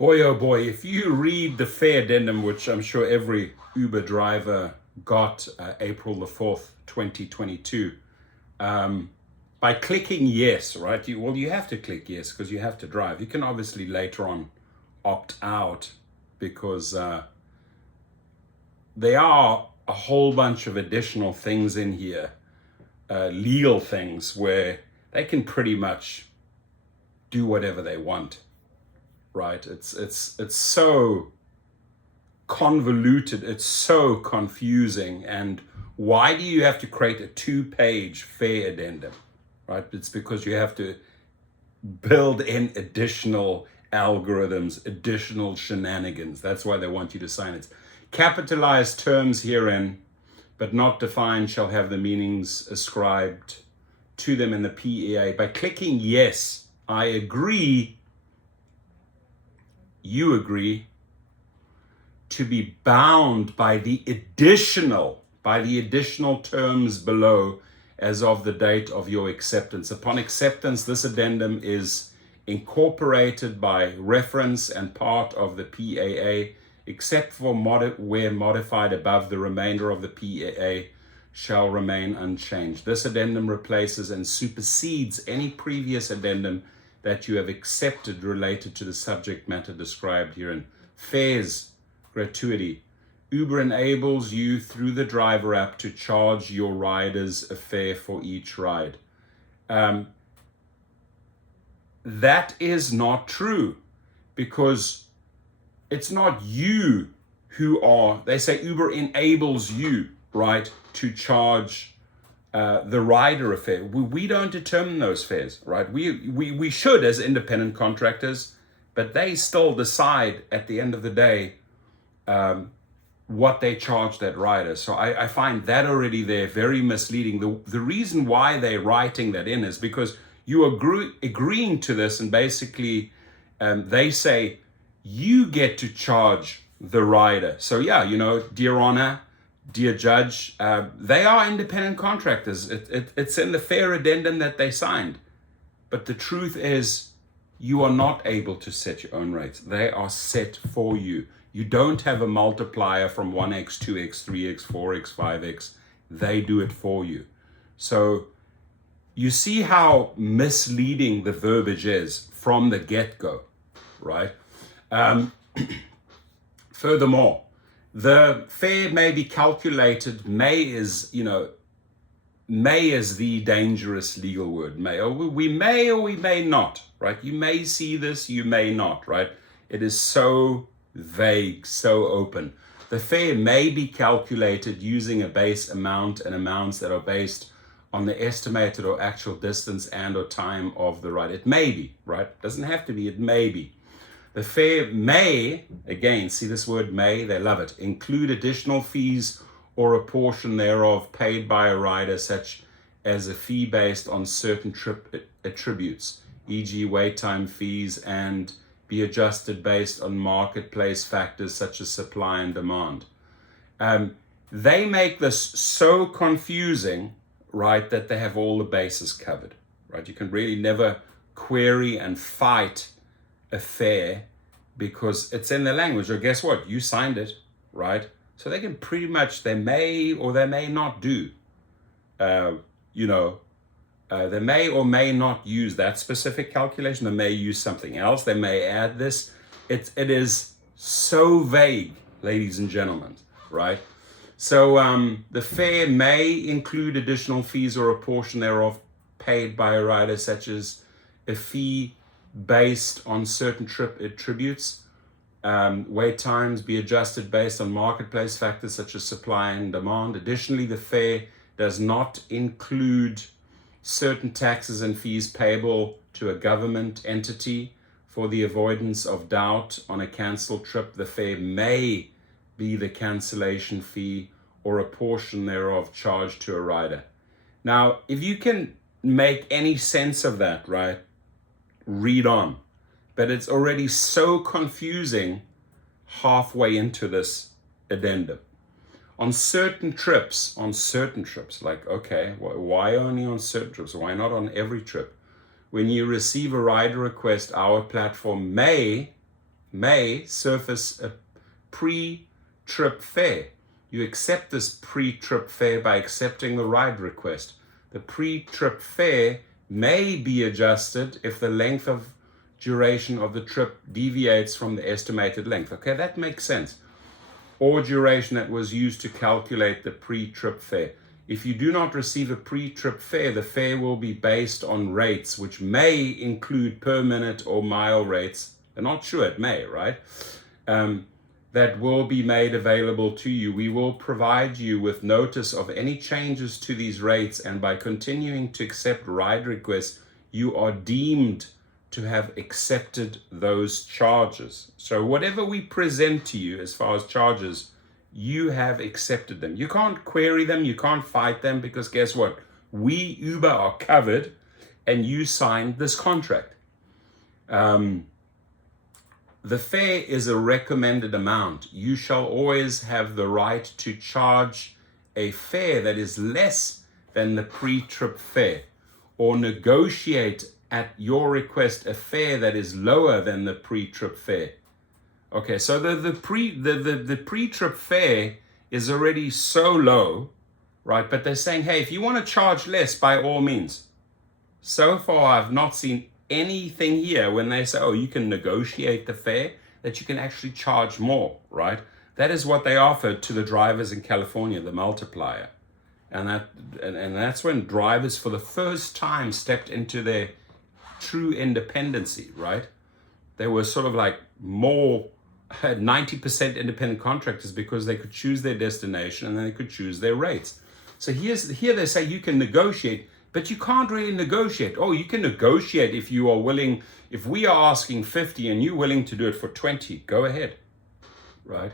Boy, oh boy, if you read the fare addendum, which I'm sure every Uber driver got April the 4th, 2022, by clicking yes, right? You have to click yes because you have to drive. You can obviously later on opt out because there are a whole bunch of additional things in here, legal things where they can pretty much do whatever they want. Right? It's so convoluted, it's so confusing. And why do you have to create a 2-page fare addendum? Right? It's because you have to build in additional algorithms, additional shenanigans. That's why they want you to sign it. Capitalized terms herein, but not defined, shall have the meanings ascribed to them in the PEA. By clicking yes, I agree, you agree to be bound by the additional terms below as of the date of your acceptance. Upon acceptance, this addendum is incorporated by reference and part of the PAA, except for where modified above, the remainder of the PAA shall remain unchanged. This addendum replaces and supersedes any previous addendum that you have accepted related to the subject matter described herein. Fares, gratuity. Uber enables you through the driver app to charge your riders a fare for each ride. That is not true, because it's not you who are, they say Uber enables you, right, to charge the rider a fare. We don't determine those fares, right? We should as independent contractors, but they still decide at the end of the day what they charge that rider. So I find that already there very misleading. The reason why they're writing that in is because you are agreeing to this, and basically they say you get to charge the rider. So yeah, dear honor, dear judge, they are independent contractors. It's in the fare addendum that they signed. But the truth is, you are not able to set your own rates. They are set for you. You don't have a multiplier from 1x, 2x, 3x, 4x, 5x. They do it for you. So you see how misleading the verbiage is from the get-go, right? Furthermore, the fare may be calculated. May is the dangerous legal word. May, or we may not, right? You may see this, you may not, right? It is so vague, so open. The fare may be calculated using a base amount and amounts that are based on the estimated or actual distance and or time of the ride. It may be, right? It doesn't have to be, it may be. The fare may, again, see this word may, they love it, include additional fees or a portion thereof paid by a rider, such as a fee based on certain trip attributes, e.g. wait time fees, and be adjusted based on marketplace factors such as supply and demand. They make this so confusing, right, that they have all the bases covered, right? You can really never query and fight a fare because it's in the language. Or guess what? You signed it, right? So they can pretty much, they may or they may not do, they may or may not use that specific calculation. They may use something else. They may add this. It is so vague, ladies and gentlemen, right? So the fare may include additional fees or a portion thereof paid by a rider, such as a fee based on certain trip attributes. Wait times be adjusted based on marketplace factors such as supply and demand. Additionally, the fare does not include certain taxes and fees payable to a government entity. For the avoidance of doubt on a cancelled trip, the fare may be the cancellation fee or a portion thereof charged to a rider. Now, if you can make any sense of that, right, read on. But it's already so confusing halfway into this addendum. On certain trips, like, okay, why only on certain trips? Why not on every trip? When you receive a rider request, our platform may may surface a pre-trip fare. You accept this pre-trip fare by accepting the ride request. The pre-trip fare may be adjusted if the length of duration of the trip deviates from the estimated length. Okay, that makes sense. Or duration that was used to calculate the pre-trip fare. If you do not receive a pre-trip fare, the fare will be based on rates, which may include per minute or mile rates. I'm not sure, it may, right? That will be made available to you. We will provide you with notice of any changes to these rates, and by continuing to accept ride requests, you are deemed to have accepted those charges. So whatever we present to you as far as charges, you have accepted them. You can't query them, you can't fight them, because guess what? We, Uber, are covered, and you signed this contract. The fare is a recommended amount. You shall always have the right to charge a fare that is less than the pre-trip fare, or negotiate at your request a fare that is lower than the pre-trip fare. Okay, so the pre-trip fare is already so low, right? But they're saying, hey, if you want to charge less, by all means. So far, I've not seen anything here when they say, oh, you can negotiate the fare, that you can actually charge more, right? That is what they offered to the drivers in California, the multiplier. And that's when drivers for the first time stepped into their true independency, right? They were sort of like more 90% independent contractors, because they could choose their destination and then they could choose their rates. So here they say you can negotiate, but you can't really negotiate. Oh, you can negotiate if you are willing. If we are asking 50 and you're willing to do it for 20, go ahead, right?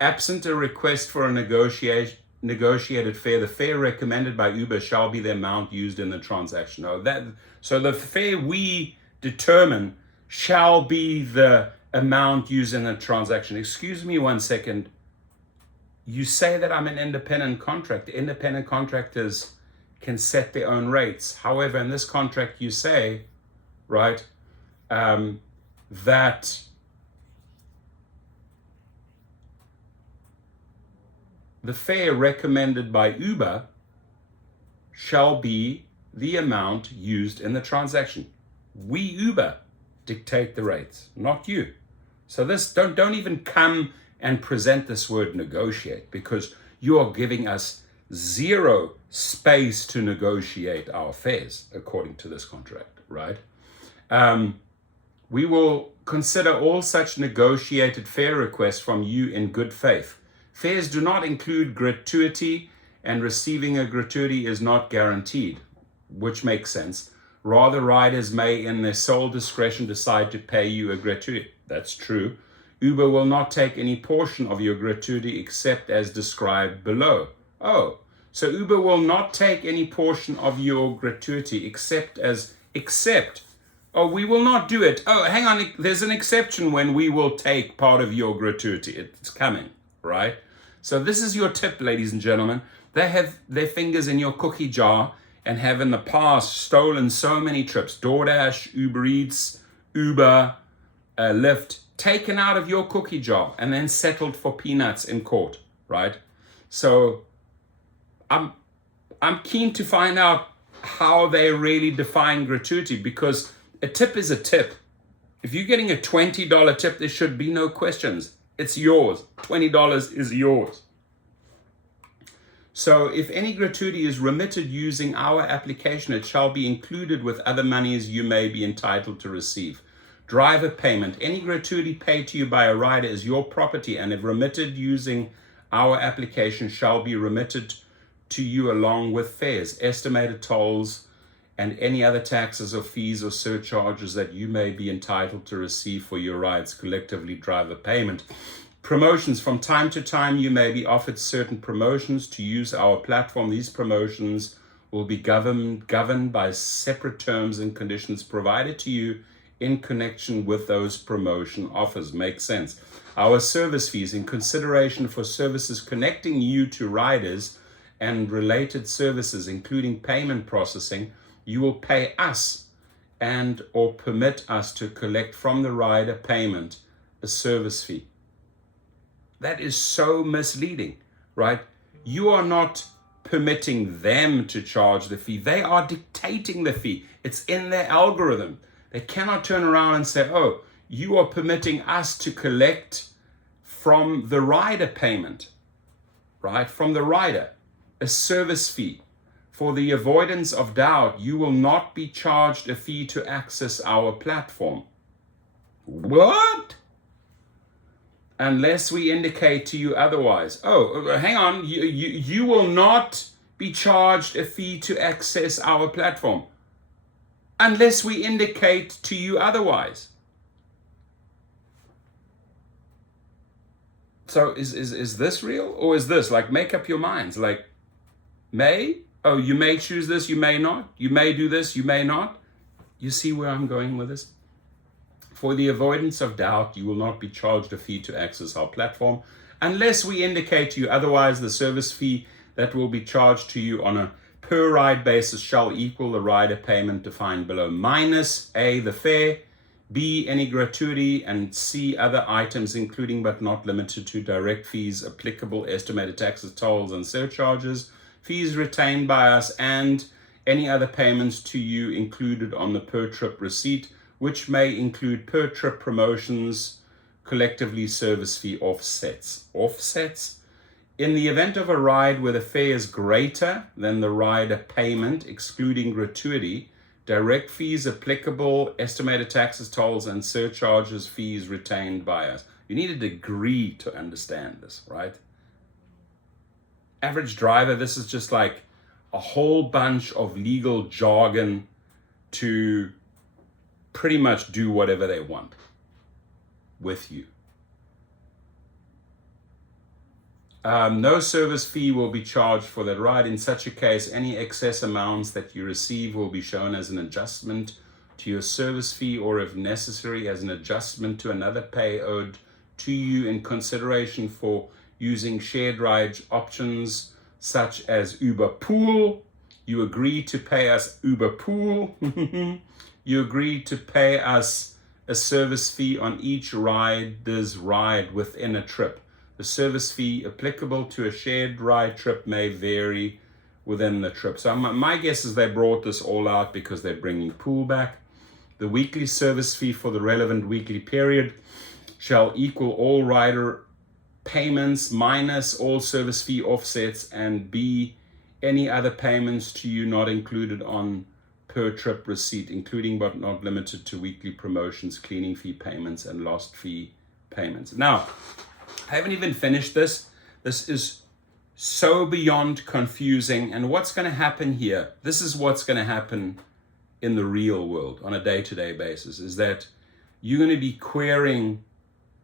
Absent a request for a negotiated fare, the fare recommended by Uber shall be the amount used in the transaction. So the fare we determine shall be the amount used in the transaction. Excuse me 1 second. You say that I'm an independent contractor. Independent contractors can set their own rates. However, in this contract, you say, right, that the fare recommended by Uber shall be the amount used in the transaction. We, Uber, dictate the rates, not you. So this, don't even come and present this word negotiate, because you are giving us zero space to negotiate our fares according to this contract, right? We will consider all such negotiated fare requests from you in good faith. Fares do not include gratuity, and receiving a gratuity is not guaranteed, which makes sense. Rather, riders may, in their sole discretion, decide to pay you a gratuity. That's true. Uber will not take any portion of your gratuity except as described below. Oh, so Uber will not take any portion of your gratuity except. Oh, we will not do it. Oh, hang on. There's an exception when we will take part of your gratuity. It's coming, right? So this is your tip, ladies and gentlemen. They have their fingers in your cookie jar and have in the past stolen so many trips. DoorDash, Uber Eats, Uber, Lyft, taken out of your cookie jar and then settled for peanuts in court, right? So I'm keen to find out how they really define gratuity, because a tip is a tip. If you're getting a $20 tip, there should be no questions. It's yours. $20 is yours. So if any gratuity is remitted using our application, it shall be included with other monies you may be entitled to receive. Driver payment. Any gratuity paid to you by a rider is your property, and if remitted using our application, shall be remitted to you along with fares, estimated tolls, and any other taxes or fees or surcharges that you may be entitled to receive for your rides, collectively driver payment. Promotions. From time to time, you may be offered certain promotions to use our platform. These promotions will be governed by separate terms and conditions provided to you in connection with those promotion offers. Makes sense. Our service fees. In consideration for services connecting you to riders and related services, including payment processing, you will pay us and or permit us to collect from the rider payment a service fee. That is so misleading, right? You are not permitting them to charge the fee. They are dictating the fee. It's in their algorithm. They cannot turn around and say, oh, you are permitting us to collect from the rider payment, right? From the rider, a service fee. For the avoidance of doubt, you will not be charged a fee to access our platform. What? Unless we indicate to you otherwise. Oh, hang on, you will not be charged a fee to access our platform. Unless we indicate to you otherwise. So is this real? Or is this, like, make up your minds, like, may? Oh, you may choose this, you may not. You may do this, you may not. You see where I'm going with this? For the avoidance of doubt, you will not be charged a fee to access our platform unless we indicate to you otherwise. The service fee that will be charged to you on a per ride basis shall equal the rider payment defined below, minus A, the fare, B, any gratuity, and C, other items including but not limited to direct fees, applicable estimated taxes, tolls, and surcharges, fees retained by us, and any other payments to you included on the per trip receipt, which may include per trip promotions, collectively service fee offsets. Offsets? In the event of a ride where the fare is greater than the rider payment, excluding gratuity, direct fees applicable, estimated taxes, tolls, and surcharges, fees retained by us. You need a degree to understand this, right? Average driver, this is just like a whole bunch of legal jargon to pretty much do whatever they want with you. No service fee will be charged for that ride. In such a case, any excess amounts that you receive will be shown as an adjustment to your service fee, or if necessary, as an adjustment to another pay owed to you in consideration for using shared ride options such as Uber Pool. You agree to pay us Uber Pool. You agree to pay us a service fee on each rider's ride within a trip. The service fee applicable to a shared ride trip may vary within the trip. So my guess is they brought this all out because they're bringing Pool back. The weekly service fee for the relevant weekly period shall equal all rider payments minus all service fee offsets, and B, any other payments to you not included on per trip receipt, including but not limited to weekly promotions, cleaning fee payments, and lost fee payments. Now, I haven't even finished this. This is so beyond confusing. And what's going to happen here, this is what's going to happen in the real world on a day-to-day basis, is that you're going to be querying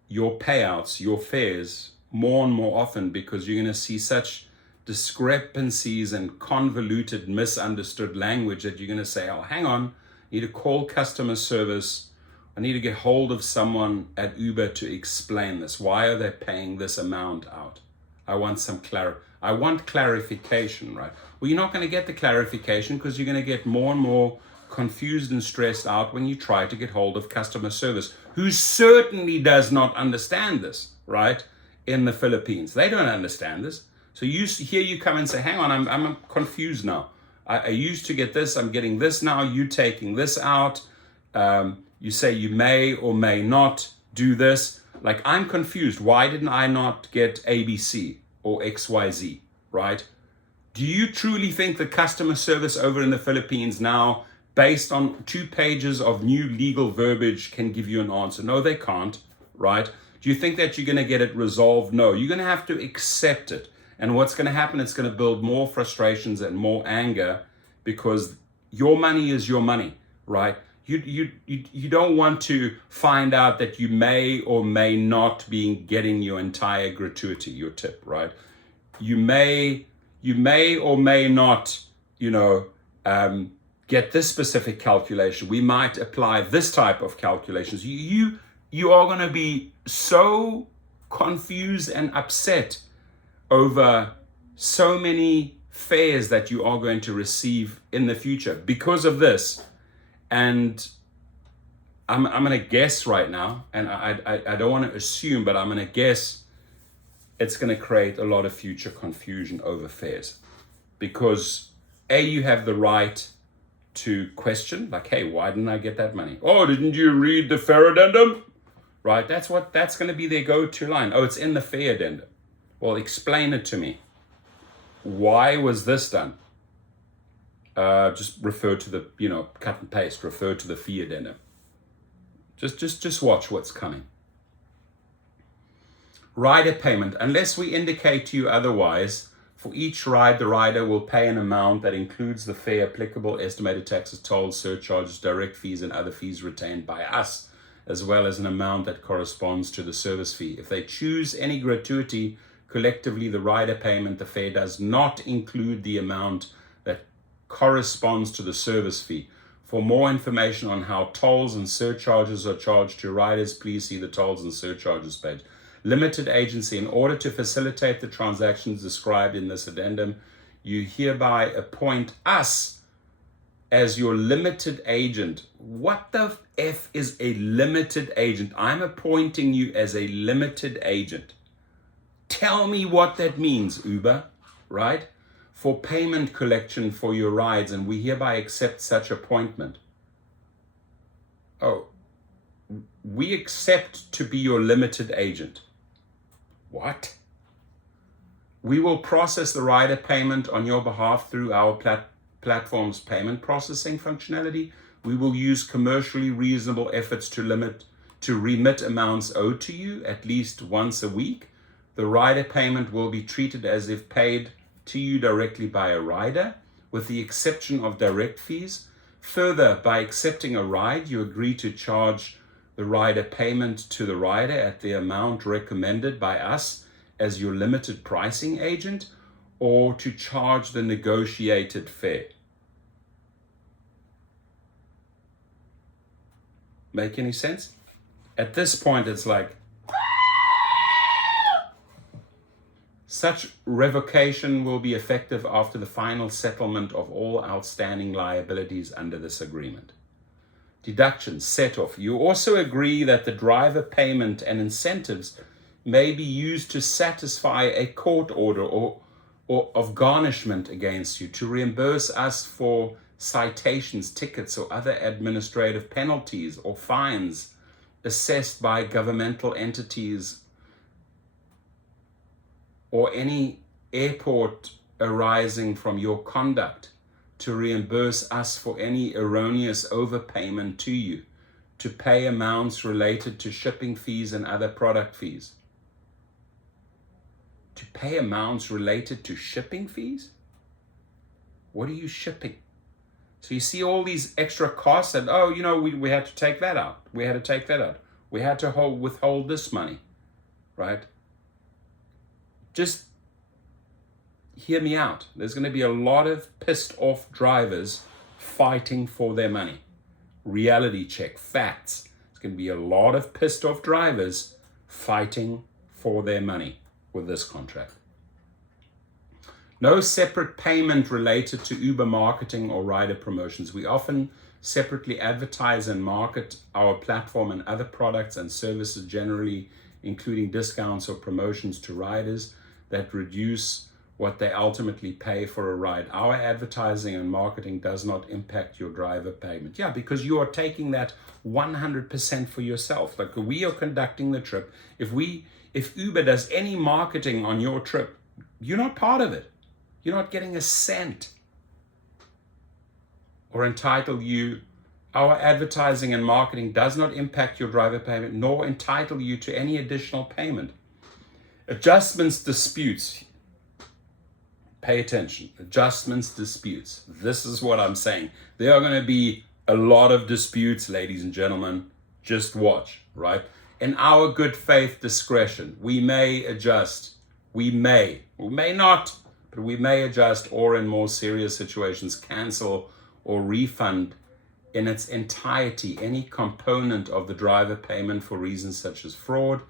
your payouts, your fares, more and more often, because you're going to see such discrepancies and convoluted, misunderstood language that you're going to say, oh, hang on, I need to call customer service. I need to get hold of someone at Uber to explain this. Why are they paying this amount out? I want clarification, right? Well, you're not going to get the clarification because you're going to get more and more confused and stressed out when you try to get hold of customer service, who certainly does not understand this, right? In the Philippines, they don't understand this. So you come and say, hang on, I'm confused now. I used to get this, I'm getting this now, you taking this out. You say you may or may not do this. Like, I'm confused. Why didn't I not get ABC or XYZ, right? Do you truly think the customer service over in the Philippines now, based on 2 pages of new legal verbiage, can give you an answer? No, they can't, right? Do you think that you're going to get it resolved? No, you're going to have to accept it. And what's going to happen, it's going to build more frustrations and more anger, because your money is your money, right? You don't want to find out that you may or may not be getting your entire gratuity, your tip, right? You may or may not, get this specific calculation. We might apply this type of calculations. You are going to be so confused and upset over so many fares that you are going to receive in the future because of this. And I'm going to guess right now, and I don't want to assume, but I'm going to guess it's going to create a lot of future confusion over fares. Because A, you have the right to question, like, hey, why didn't I get that money? Oh, didn't you read the fare addendum? Right, that's going to be their go-to line. Oh, it's in the fare addendum. Well, explain it to me. Why was this done? Just refer to the, cut and paste, refer to the fee addendum. Just watch what's coming. Rider payment. Unless we indicate to you otherwise, for each ride, the rider will pay an amount that includes the fare, applicable estimated taxes, tolls, surcharges, direct fees, and other fees retained by us, as well as an amount that corresponds to the service fee. If they choose any gratuity, collectively the rider payment, the fare, does not include the amount that corresponds to the service fee. For more information on how tolls and surcharges are charged to riders, please see the tolls and surcharges page. Limited agency. In order to facilitate the transactions described in this addendum, you hereby appoint us as your limited agent. What the F is a limited agent? I'm appointing you as a limited agent. Tell me what that means, Uber, right? For payment collection for your rides, and we hereby accept such appointment. Oh, we accept to be your limited agent. What? We will process the rider payment on your behalf through our platform's payment processing functionality. We will use commercially reasonable efforts to remit amounts owed to you at least once a week. The rider payment will be treated as if paid to you directly by a rider, with the exception of direct fees. Further, by accepting a ride, you agree to charge the rider payment to the rider at the amount recommended by us as your limited pricing agent, or to charge the negotiated fare. Make any sense? At this point, it's like, such revocation will be effective after the final settlement of all outstanding liabilities under this agreement. Deductions, set off. You also agree that the driver payment and incentives may be used to satisfy a court order or of garnishment against you, to reimburse us for citations, tickets, or other administrative penalties or fines assessed by governmental entities or any airport arising from your conduct, to reimburse us for any erroneous overpayment to you, to pay amounts related to shipping fees and other product fees. To pay amounts related to shipping fees? What are you shipping? So you see all these extra costs and, we had to take that out. We had to take that out. We had to withhold this money, right? Just hear me out. There's going to be a lot of pissed off drivers fighting for their money. Reality check, facts. There's going to be a lot of pissed off drivers fighting for their money with this contract. No separate payment related to Uber marketing or rider promotions. We often separately advertise and market our platform and other products and services, generally including discounts or promotions to riders that reduce what they ultimately pay for a ride. Our advertising and marketing does not impact your driver payment. Yeah, because you are taking that 100% for yourself. Like, we are conducting the trip. If Uber does any marketing on your trip, you're not part of it. You're not getting a cent. Or entitle you. Our advertising and marketing does not impact your driver payment, nor entitle you to any additional payment. Adjustments, disputes. Pay attention. Adjustments, disputes. This is what I'm saying. There are going to be a lot of disputes, ladies and gentlemen. Just watch, right? In our good faith discretion, we may adjust. We may not, but we may adjust, or in more serious situations, cancel or refund in its entirety any component of the driver payment for reasons such as fraud.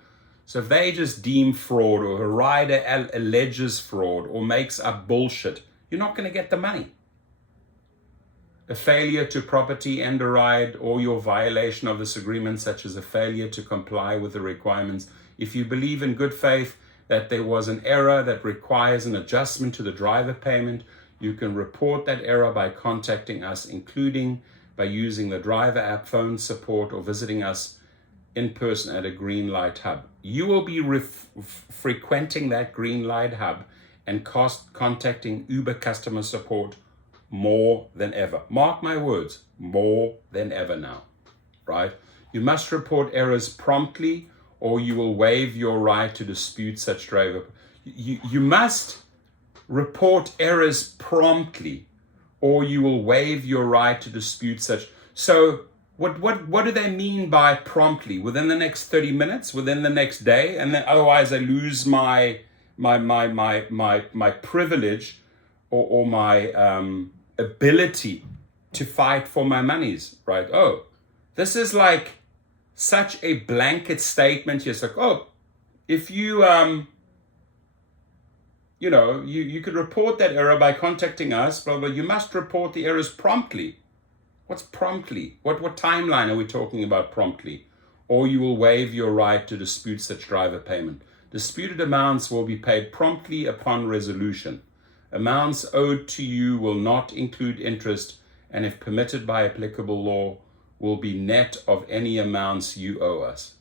So if they just deem fraud, or a rider alleges fraud or makes up bullshit, you're not going to get the money. a failure to property and a ride, or your violation of this agreement, such as a failure to comply with the requirements. If you believe in good faith that there was an error that requires an adjustment to the driver payment, you can report that error by contacting us, including by using the driver app, phone support, or visiting us in person at a green light hub. You will be frequenting that green light hub and contacting Uber customer support more than ever. Mark my words, more than ever now, right? You must report errors promptly, or you will waive your right to dispute such driver. You must report errors promptly, or you will waive your right to dispute such. So what do they mean by promptly? Within the next 30 minutes, within the next day, and then otherwise I lose my privilege or my ability to fight for my monies, right? Oh, this is like such a blanket statement. It's like, oh, if you you could report that error by contacting us, blah, blah, you must report the errors promptly. What's promptly? What timeline are we talking about promptly? Or you will waive your right to dispute such driver payment. Disputed amounts will be paid promptly upon resolution. Amounts owed to you will not include interest, and if permitted by applicable law, will be net of any amounts you owe us.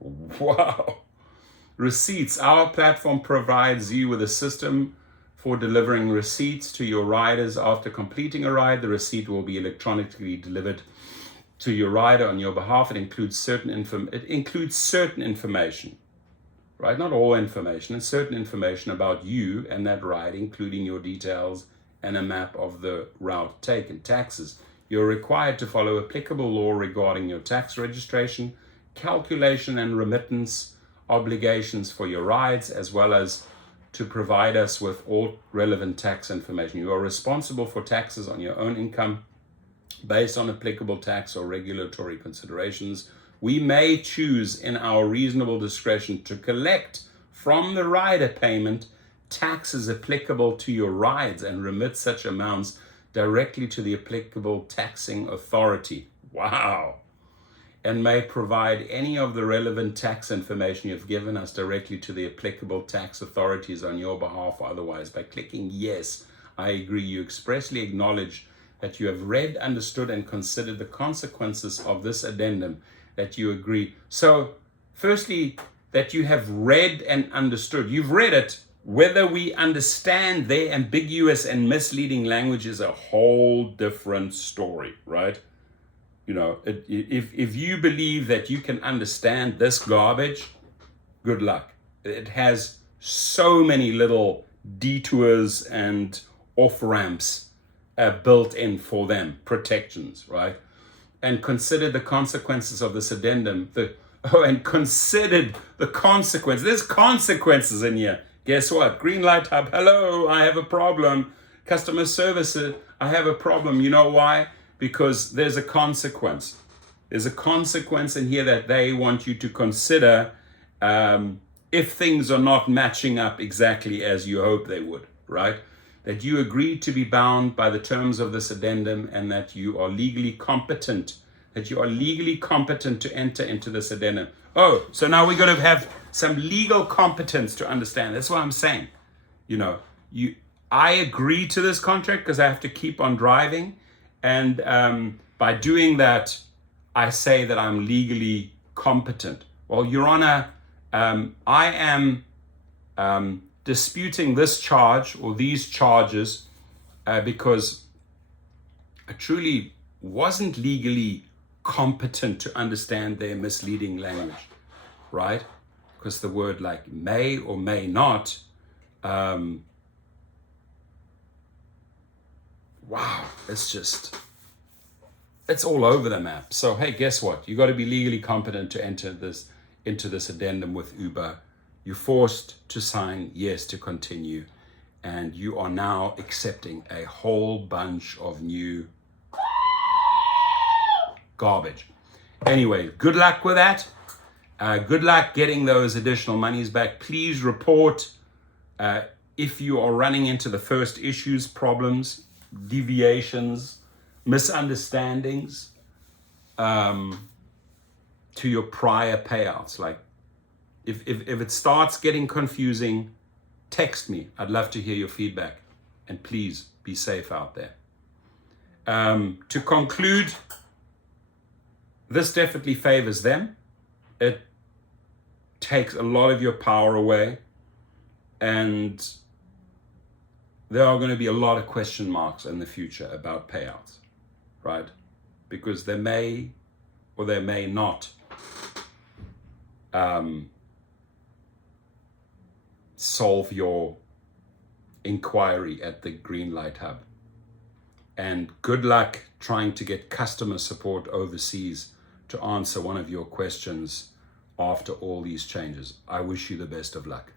Wow. Receipts. Our platform provides you with a system for delivering receipts to your riders. After completing a ride, the receipt will be electronically delivered to your rider on your behalf. It includes certain information, right? Not all information, and certain information about you and that ride, including your details and a map of the route taken. Taxes. You're required to follow applicable law regarding your tax registration, calculation, and remittance obligations for your rides, as well as to provide us with all relevant tax information. You are responsible for taxes on your own income based on applicable tax or regulatory considerations. We may choose in our reasonable discretion to collect from the rider payment taxes applicable to your rides and remit such amounts directly to the applicable taxing authority. Wow. And may provide any of the relevant tax information you've given us directly to the applicable tax authorities on your behalf or otherwise. By clicking yes, I agree, you expressly acknowledge that you have read, understood, and considered the consequences of this addendum, that you agree. So, firstly, that you have read and understood. You've read it. Whether we understand their ambiguous and misleading language is a whole different story, right? You know, if you believe that you can understand this garbage, good luck. It has so many little detours and off-ramps built in for them, protections, right? And consider the consequences of this addendum. And considered the consequence. There's consequences in here. Guess what? Green light hub. Hello, I have a problem. Customer service, I have a problem. You know why? Because there's a consequence. There's a consequence in here that they want you to consider if things are not matching up exactly as you hope they would, right? That you agree to be bound by the terms of this addendum and that you are legally competent, to enter into this addendum. Oh, so now we're going to have some legal competence to understand. That's what I'm saying. You know, I agree to this contract because I have to keep on driving. And by doing that, I say that I'm legally competent. Well, Your Honor, I am disputing this charge or these charges because I truly wasn't legally competent to understand their misleading language, right? Because the word like may or may not, wow, it's all over the map. So, hey, guess what? You got to be legally competent to enter into this addendum with Uber. You're forced to sign yes to continue, and you are now accepting a whole bunch of new garbage. Anyway, good luck with that. Good luck getting those additional monies back. Please report if you are running into the first issues, problems, deviations, misunderstandings to your prior payouts. Like if it starts getting confusing, text me. I'd love to hear your feedback. And please be safe out there. To conclude, this definitely favors them. It takes a lot of your power away, and there are going to be a lot of question marks in the future about payouts, right? Because they may or they may not solve your inquiry at the Greenlight Hub. And good luck trying to get customer support overseas to answer one of your questions after all these changes. I wish you the best of luck.